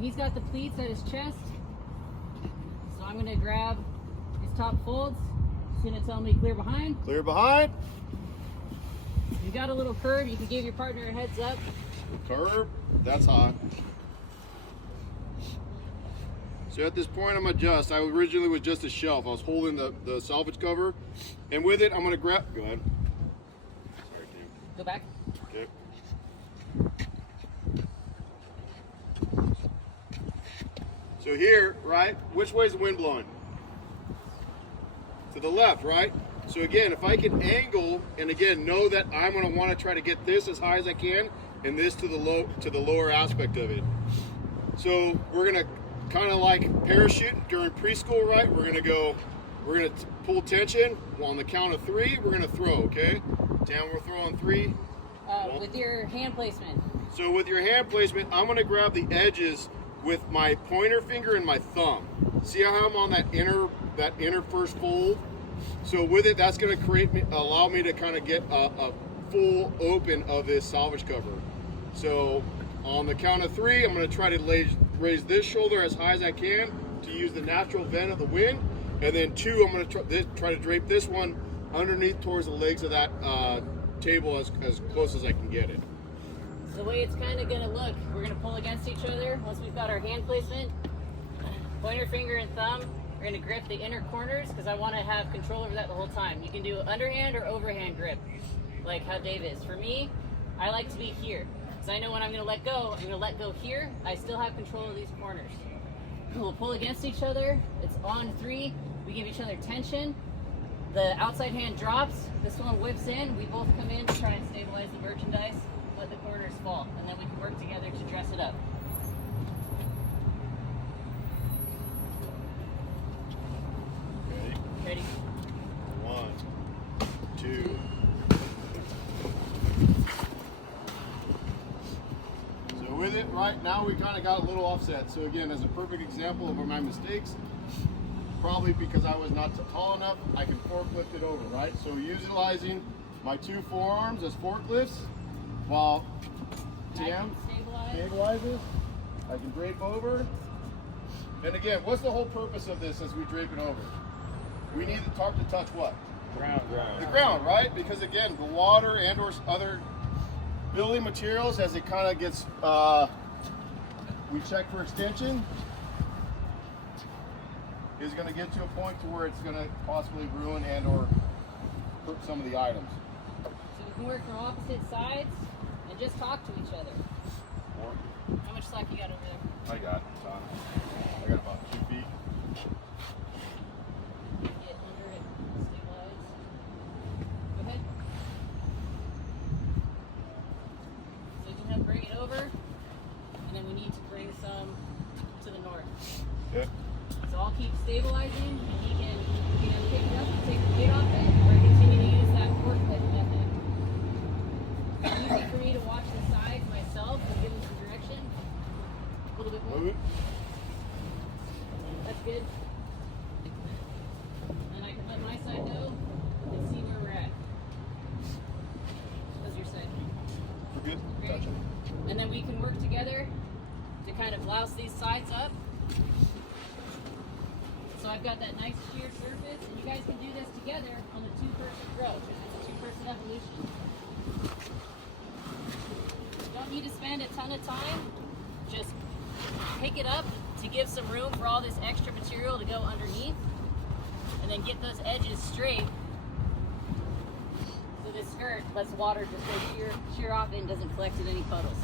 he's got the pleats at his chest. So I'm gonna grab his top folds. He's gonna tell me clear behind. Clear behind. If you got a little curve, you can give your partner a heads up. Curve. That's hot. So at this point, I'm adjust. I originally was just a shelf. I was holding the salvage cover, and with it, I'm gonna grab. Go ahead. Go back. Okay. So here, right? Which way is the wind blowing? To the left, right? So again, if I can angle, and again, know that I'm gonna want to try to get this as high as I can, and this to the lower aspect of it. So we're gonna kind of like parachute during preschool, right? We're gonna pull tension. On the count of 3, we're gonna throw, okay? Down, we'll throw on 3. With your hand placement. So with your hand placement, I'm gonna grab the edges with my pointer finger and my thumb. See how I'm on that inner first fold? So with it, that's gonna allow me to kind of get a full open of this salvage cover. So on the count of 3, I'm gonna try to raise this shoulder as high as I can to use the natural vent of the wind. And then 2, I'm gonna try to drape this one underneath towards the legs of that table as close as I can get it. So the way it's kind of going to look, we're going to pull against each other. Once we've got our hand placement, pointer finger and thumb, we're going to grip the inner corners because I want to have control over that the whole time. You can do underhand or overhand grip, like how Dave is. For me, I like to be here because I know when I'm going to let go, I'm going to let go here. I still have control of these corners. We'll pull against each other. It's on 3. We give each other tension. The outside hand drops, this one whips in, we both come in to try and stabilize the merchandise, let the corners fall, and then we can work together to dress it up. Ready? Ready? 1, 2. So with it, right now we kind of got a little offset. So again, as a perfect example of my mistakes, probably because I was not tall enough, I can forklift it over, right? So utilizing my 2 forearms as forklifts while Tam stabilizes, I can drape over. And again, what's the whole purpose of this as we drape it over? We need the tarp to touch what? Ground. The ground, right? Because again, the water and or other building materials, as it kind of gets, we check for extension, is going to get to a point to where it's going to possibly ruin and or hurt some of the items. So we can work from opposite sides and just talk to each other. How much slack you got over there? I got about 2 feet. Get under it, stabilize. Go ahead. So you can have bring it over, and then we need to bring some to the north. Okay. So I'll keep stabilizing, and he can either pick it up and take the weight off it, or continue to use that forklift method. It's easy for me to watch the sides myself and give them some direction. A little bit more. Move it. That's good. And I can let my side go and see where we're at. How's your side? We're good. Great. Gotcha. And then we can work together to kind of blouse these sides up. So I've got that nice sheer surface, and you guys can do this together on the 2-person throw. It's a 2-person evolution. You don't need to spend a ton of time. Just pick it up to give some room for all this extra material to go underneath, and then get those edges straight so this skirt lets water just go sheer off and doesn't collect in any puddles.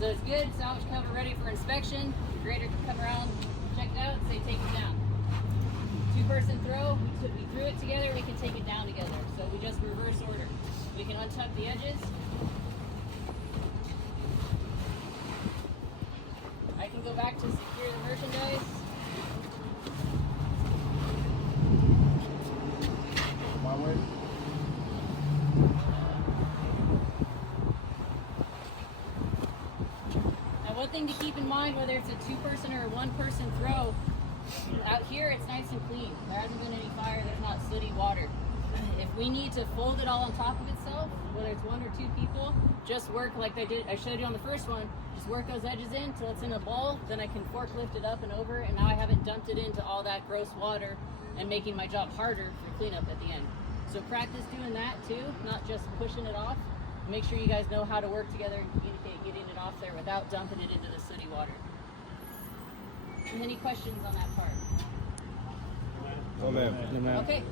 So it's good, salvage cover ready for inspection. The grader can come around, check it out, and say take it down. 2-person throw, we threw it together, we can take it down together. So we just reverse order. We can untuck the edges. I can go back to secure the merchandise. My way. One thing to keep in mind, whether it's a 2-person or a 1-person throw, out here it's nice and clean. There hasn't been any fire, there's not sooty water. If we need to fold it all on top of itself, whether it's one or two people, just work like I showed you on the first one. Just work those edges in till it's in a ball. Then I can forklift it up and over, and now I haven't dumped it into all that gross water and making my job harder for cleanup at the end. So practice doing that too, not just pushing it off. Make sure you guys know how to work together and communicate getting it off there without dumping it into the sooty water. Any questions on that part? Oh, man. Okay.